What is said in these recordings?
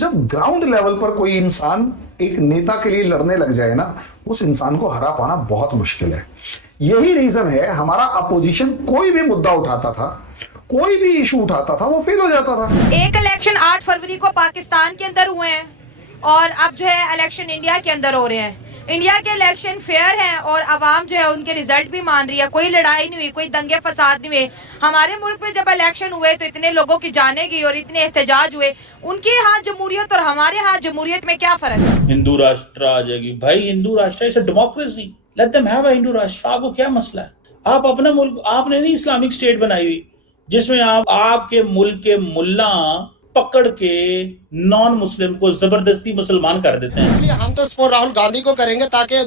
जब ground level पर कोई इंसान एक नेता के लिए लड़ने लग जाए ना, उस इंसान को हरा पाना बहुत मुश्किल है। यही रीजन है हमारा अपोजिशन कोई भी मुद्दा उठाता था, कोई भी इशू उठाता था, वो फेल हो जाता था। एक इलेक्शन 8 फरवरी को पाकिस्तान के अंदर हुए हैं और अब जो है इलेक्शन इंडिया के अंदर हो रहे हैं। इंडिया के इलेक्शन फेयर हैं और आवाम जो है उनके रिजल्ट भी मान रही है। कोई लड़ाई नहीं हुई, कोई दंगे फसाद नहीं हुए। हमारे मुल्क में जब इलेक्शन हुए तो इतने लोगों की जाने गई और इतने एहतजाज हुए। उनके यहाँ जमहूरियत और हमारे यहाँ जमहूरियत में क्या फर्क है? हिंदू राष्ट्र आ जाएगी भाई, हिंदू राष्ट्र is democracy, let them have a Hindu राष्ट्र। आपको क्या मसला है? आप अपना मुल्क, आपने नहीं इस्लामिक स्टेट बनाई हुई जिसमें आप आपके मुल्क के मुल्ला पकड़ के नॉन मुस्लिम को जबरदस्ती मुसलमान कर देते हैं। हम तो सपोर्ट राहुल गांधी को करेंगे ताकि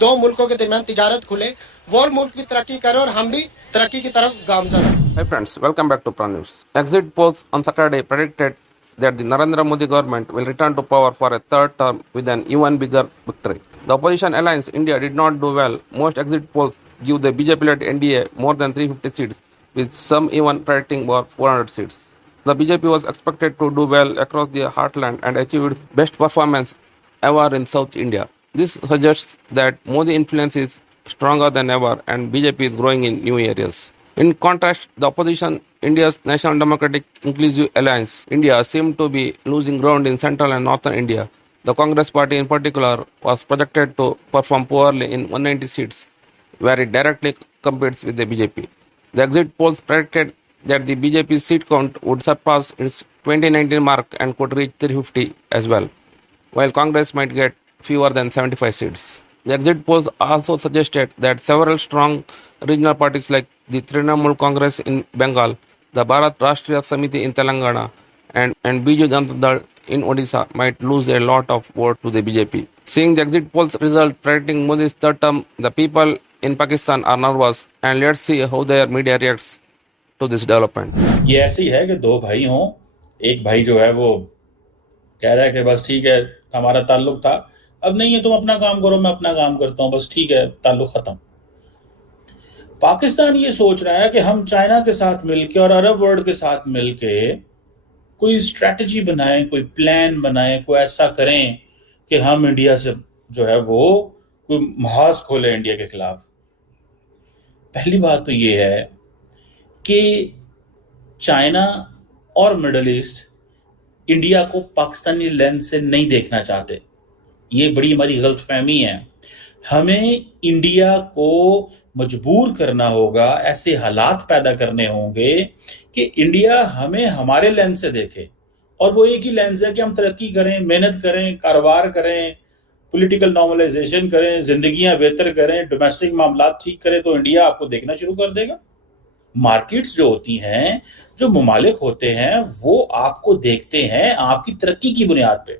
दो मुल्कों के दरमियान तिजारत खुले, वो मुल्क भी तरक्की करे और हम भी तरक्की की तरफ गामजन हैं। Hi friends, welcome back to Prime News. Exit polls on Saturday predicted that the Narendra Modi government will return to power for a third term with an even bigger victory. The opposition alliance India did not do well. Most exit polls give the BJP-led NDA more than 350 seats, with some even predicting over 400 seats. The BJP was expected to do well across the heartland and achieve its best performance ever in South India. This suggests that Modi influence is stronger than ever and BJP is growing in new areas. In contrast, the opposition, India's National Democratic Inclusive Alliance, India, seemed to be losing ground in central and northern India. The Congress party in particular was projected to perform poorly in 190 seats, where it directly competes with the BJP. The exit polls predicted that the BJP seat count would surpass its 2019 mark and could reach 350 as well, while Congress might get fewer than 75 seats. The exit polls also suggested that several strong regional parties like the Trinamool Congress in Bengal, the Bharat Rashtriya Samiti in Telangana, and Biju Janata Dal in Odisha might lose a lot of votes to the BJP. Seeing the exit polls result predicting Modi's third term, the people in Pakistan are nervous, and let's see how their media reacts to this development. ये ऐसी है कि दो भाई हों, एक भाई जो है वो कह रहा है कि बस ठीक है हमारा ताल्लुक था, अब नहीं है, तुम अपना काम करो, मैं अपना काम करता हूं, बस ठीक है ताल्लुक खत्म। पाकिस्तान ये सोच रहा है कि हम चाइना के साथ मिलके और अरब वर्ल्ड के साथ मिलके कोई स्ट्रेटजी बनाएं, कोई प्लान बनाएं, कोई ऐसा करें कि हम इंडिया से जो है वो कोई महाज खोले इंडिया के खिलाफ। पहली बात तो ये है कि चाइना और मिडल ईस्ट इंडिया को पाकिस्तानी लेंस से नहीं देखना चाहते। ये बड़ी हमारी गलतफहमी है। हमें इंडिया को मजबूर करना होगा, ऐसे हालात पैदा करने होंगे कि इंडिया हमें हमारे लेंस से देखे, और वो एक ही लेंस है कि हम तरक्की करें, मेहनत करें, कारोबार करें, पॉलिटिकल नॉर्मलाइजेशन करें, जिंदगियां बेहतर करें, डोमेस्टिक मामला ठीक करें, तो इंडिया आपको देखना शुरू कर देगा। मार्केट्स जो होती हैं, जो ममालिक होते हैं, वो आपको देखते हैं आपकी तरक्की की बुनियाद पे।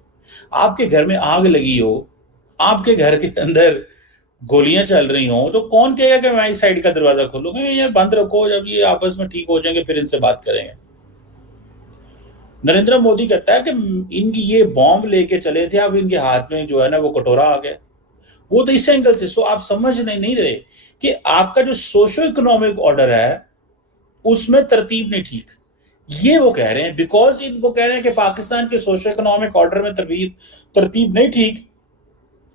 आपके घर में आग लगी हो, आपके घर के अंदर गोलियां चल रही हो, तो कौन कहेगा कि मैं इस साइड का दरवाजा खोलूंगा? ये बंद रखो, जब ये आपस में ठीक हो जाएंगे फिर इनसे बात करेंगे। नरेंद्र मोदी कहता है कि इनकी ये बॉम्ब लेके चले थे, अब इनके हाथ में जो है ना वो कटोरा आ गया। वो तो इस एंगल से। सो आप समझ नहीं रहे कि आपका जो सोशो इकोनॉमिक ऑर्डर है उसमें तरतीब नहीं ठीक। ये वो कह रहे हैं, बिकॉज इनको कह रहे हैं कि पाकिस्तान के सोशो इकोनॉमिक ऑर्डर में तरतीब नहीं ठीक,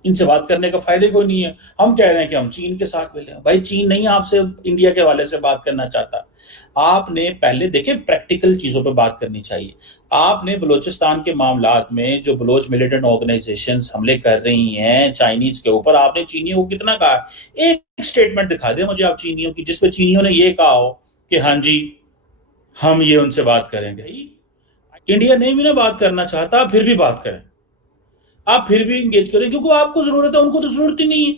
इनसे बात करने का फायदा कोई नहीं है। हम कह रहे हैं कि हम चीन के साथ मिले। भाई चीन नहीं आपसे इंडिया के हवाले से बात करना चाहता। आपने पहले देखे प्रैक्टिकल चीजों पे बात करनी चाहिए। आपने बलोचिस्तान के मामलात में जो बलोच मिलिटेंट ऑर्गेनाइजेशंस हमले कर रही हैं चाइनीज के ऊपर, आपने चीनियों को कितना कहा? एक स्टेटमेंट दिखा दे मुझे आप चीनियों की जिसपे चीनियों ने ये कहा हो कि हाँ जी हम ये उनसे बात करेंगे। इंडिया नहीं भी ना बात करना चाहता, फिर भी बात करें, आप फिर भी इंगेज करें, क्योंकि आपको जरूरत है, उनको तो जरूरत ही नहीं है।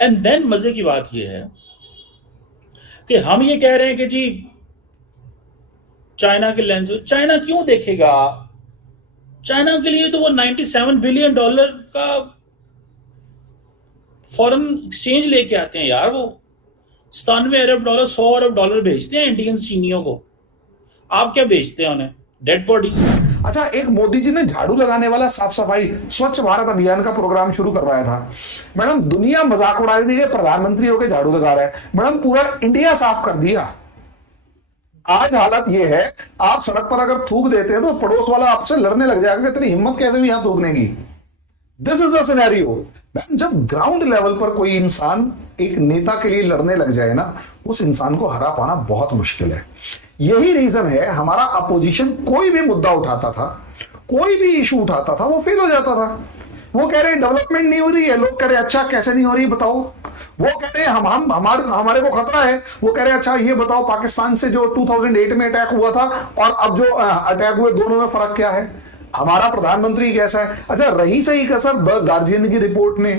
एंड देन मजे की बात यह है कि हम ये कह रहे हैं कि जी चाइना के लेंस, चाइना क्यों देखेगा? चाइना के लिए तो वो $97 बिलियन का फॉरेन एक्सचेंज लेके आते हैं यार। वो 97 अरब डॉलर, 100 अरब डॉलर भेजते हैं इंडियन चीनियों को। आप क्या भेजते हैं उन्हें? Dead bodies. अच्छा, एक मोदी जी ने झाड़ू लगाने वाला साफ सफाई स्वच्छ भारत अभियान का प्रोग्राम शुरू करवाया था। मैडम दुनिया मजाक उड़ा रही थी कि प्रधानमंत्री होकर झाड़ू लगा रहा है। मैडम पूरा इंडिया साफ कर दिया। आज हालत ये है, आप सड़क पर अगर थूक देते हैं तो पड़ोस वाला आपसे लड़ने लग जाएगा कि तेरी हिम्मत कैसे हुई यहां थूकने की। This is the scenario. जब ग्राउंड लेवल पर कोई इंसान एक नेता के लिए लड़ने लग जाए ना, उस इंसान को हरा पाना बहुत मुश्किल है। यही रीजन है हमारा अपोजिशन कोई भी मुद्दा उठाता था, कोई भी इशू उठाता था, वो फेल हो जाता था। वो कह रहे हैं डेवलपमेंट नहीं हो रही है, लोग कह रहे हैं अच्छा कैसे नहीं हो रही बताओ। वो कह रहे हैं हमारे को खतरा है, वो कह रहे हैं अच्छा ये बताओ पाकिस्तान से जो 2008 में अटैक हुआ था और अब जो अटैक हुए दोनों में फर्क क्या है, हमारा प्रधानमंत्री कैसा है। अच्छा रही सही कसर द गार्जियन की रिपोर्ट ने,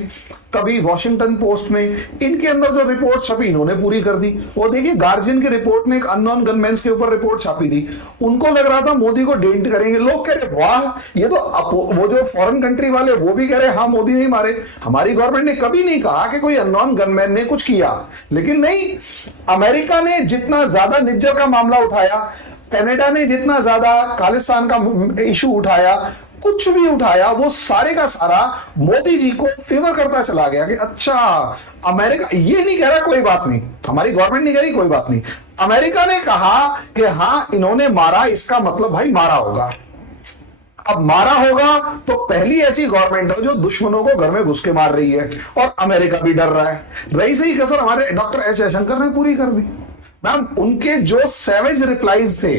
कभी वॉशिंगटन पोस्ट में, इनके अंदर जो रिपोर्ट छपी इन्होंने पूरी कर दी। वो देखिए गार्जियन की रिपोर्ट ने एक अननोन गनमैन्स के ऊपर रिपोर्ट छापी थी, उनको लग रहा था मोदी को डेंट करेंगे। लोग कह रहे वाह ये तो वो जो फॉरेन कंट्री वाले वो भी कह रहे हाँ मोदी नहीं मारे। हमारी गवर्नमेंट ने कभी नहीं कहा कि कोई अननोन गनमैन ने कुछ किया, लेकिन नहीं, अमेरिका ने जितना ज्यादा निज्जर का मामला उठाया, कनाडा ने जितना ज्यादा खालिस्तान का इशू उठाया, कुछ भी उठाया, वो सारे का सारा मोदी जी को फेवर करता चला गया कि अच्छा अमेरिका ये नहीं कह रहा कोई बात नहीं, हमारी गवर्नमेंट नहीं कह रही कोई बात नहीं, अमेरिका ने कहा कि हाँ इन्होंने मारा, इसका मतलब भाई मारा होगा। अब मारा होगा तो पहली ऐसी गवर्नमेंट है जो दुश्मनों को घर में घुस के मार रही है, और अमेरिका भी डर रहा है। रही सही कसर हमारे डॉक्टर एस जयशंकर ने पूरी कर दी। मैम उनके जो सैवेज रिप्लाईज थे,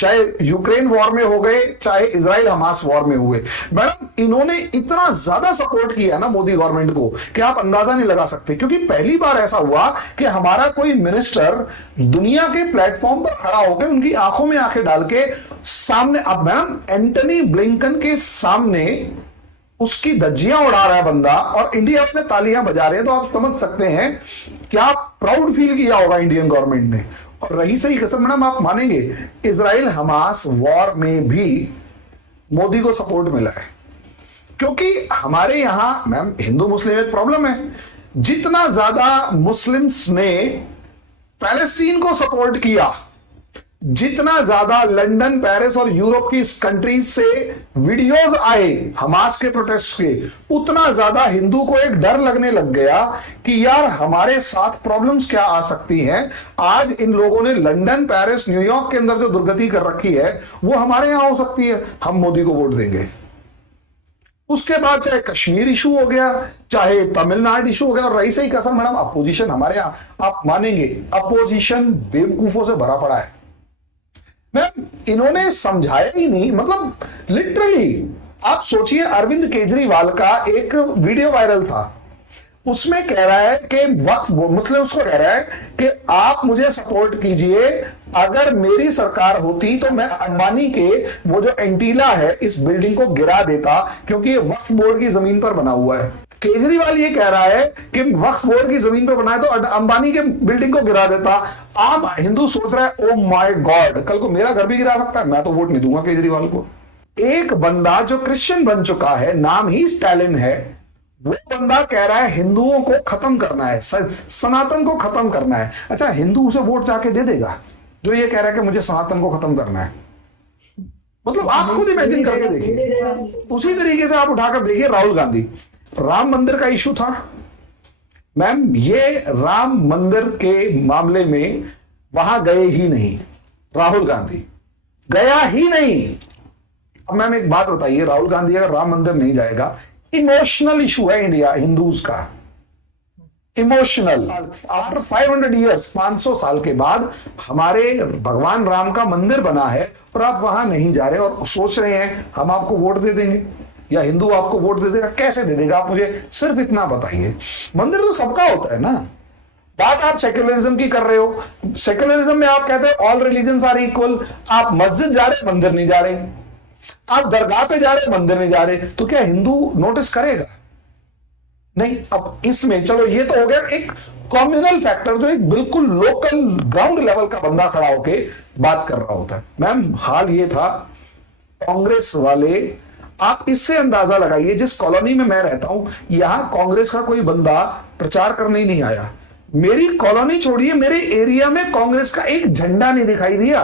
चाहे यूक्रेन वॉर में हो गए, चाहे इजराइल हमास वॉर में हुए, मैडम इन्होंने इतना ज्यादा सपोर्ट किया ना मोदी गवर्नमेंट को कि आप अंदाजा नहीं लगा सकते। क्योंकि पहली बार ऐसा हुआ कि हमारा कोई मिनिस्टर दुनिया के प्लेटफॉर्म पर खड़ा होकर उनकी आंखों में आंखें डाल के सामने, अब मैम एंटनी ब्लिंकन के सामने उसकी धज्जियां उड़ा रहा है बंदा, और इंडिया अपने तालियां बजा रहे हैं, तो आप समझ सकते हैं क्या प्राउड फील किया होगा इंडियन गवर्नमेंट ने। और रही सही कसम मैडम आप मानेंगे, इजराइल हमास वॉर में भी मोदी को सपोर्ट मिला है, क्योंकि हमारे यहां मैम हिंदू मुस्लिम एक प्रॉब्लम है। जितना ज्यादा मुस्लिम्स ने पैलेस्टीन को सपोर्ट किया, जितना ज्यादा लंदन, पेरिस और यूरोप की कंट्रीज से वीडियोस आए हमास के प्रोटेस्ट के, उतना ज्यादा हिंदू को एक डर लगने लग गया कि यार हमारे साथ प्रॉब्लम्स क्या आ सकती हैं। आज इन लोगों ने लंदन, पेरिस, न्यूयॉर्क के अंदर जो दुर्गति कर रखी है वो हमारे यहां हो सकती है, हम मोदी को वोट देंगे। उसके बाद चाहे कश्मीर इशू हो गया, चाहे तमिलनाडु इशू हो गया, और रही सही कसर मैडम अपोजिशन हमारे यहां, आप मानेंगे अपोजिशन बेवकूफों से भरा पड़ा है। मैम इन्होंने समझाया ही नहीं, मतलब लिटरली आप सोचिए, अरविंद केजरीवाल का एक वीडियो वायरल था, उसमें कह रहा है कि वक्फ मुस्लिम्स को कह रहा है कि आप मुझे सपोर्ट कीजिए, अगर मेरी सरकार होती तो मैं अंबानी के वो जो एंटीला है इस बिल्डिंग को गिरा देता, क्योंकि ये वक्फ बोर्ड की जमीन पर बना हुआ है। केजरीवाल ये कह रहा है कि वक्फ बोर्ड की जमीन पर बनाए तो अंबानी के बिल्डिंग को गिरा देता। आम हिंदू सोच रहा है ओ माय गॉड कल को मेरा घर भी गिरा सकता है, मैं तो वोट नहीं दूंगा केजरीवाल को। एक बंदा जो क्रिश्चियन बन चुका है, नाम ही स्टालिन है, वो बंदा कह रहा है हिंदुओं को खत्म करना है, सनातन को खत्म करना है। अच्छा हिंदू उसे वोट जाके दे देगा जो ये कह रहा है कि मुझे सनातन को खत्म करना है? मतलब आप खुद इमेजिन करके देखिए। उसी तरीके से आप उठाकर देखिए राहुल गांधी, राम मंदिर का इशू था मैम, ये राम मंदिर के मामले में वहां गए ही नहीं, राहुल गांधी गया ही नहीं। अब मैम एक बात बताइए, राहुल गांधी अगर राम मंदिर नहीं जाएगा, इमोशनल इशू है इंडिया हिंदूज का, इमोशनल। आफ्टर 500 ईयर्स, 500 साल के बाद हमारे भगवान राम का मंदिर बना है और आप वहां नहीं जा रहे और सोच रहे हैं हम आपको वोट दे देंगे या हिंदू आपको वोट दे देगा। कैसे दे देगा आप मुझे सिर्फ इतना बताइए। मंदिर तो सबका होता है ना। बात आप सेक्युलरिज्म की कर रहे हो, सेक्युलरिज्म में आप कहते हो ऑल रिलीजन्स आर इक्वल। आप मस्जिद जा रहे मंदिर नहीं जा रहे, आप दरगाह पे जा रहे मंदिर नहीं जा रहे, तो क्या हिंदू नोटिस करेगा? नहीं। अब इसमें चलो ये तो हो गया एक कम्युनल फैक्टर, जो एक बिल्कुल लोकल ग्राउंड लेवल का बंदा खड़ा होके बात कर रहा होता है। मैम हाल ये था, कांग्रेस वाले, आप इससे अंदाजा लगाइए, जिस कॉलोनी में मैं रहता हूं यहां कांग्रेस का कोई बंदा प्रचार करने नहीं आया। मेरी कॉलोनी छोड़िए, मेरे एरिया में कांग्रेस का एक झंडा नहीं दिखाई दिया।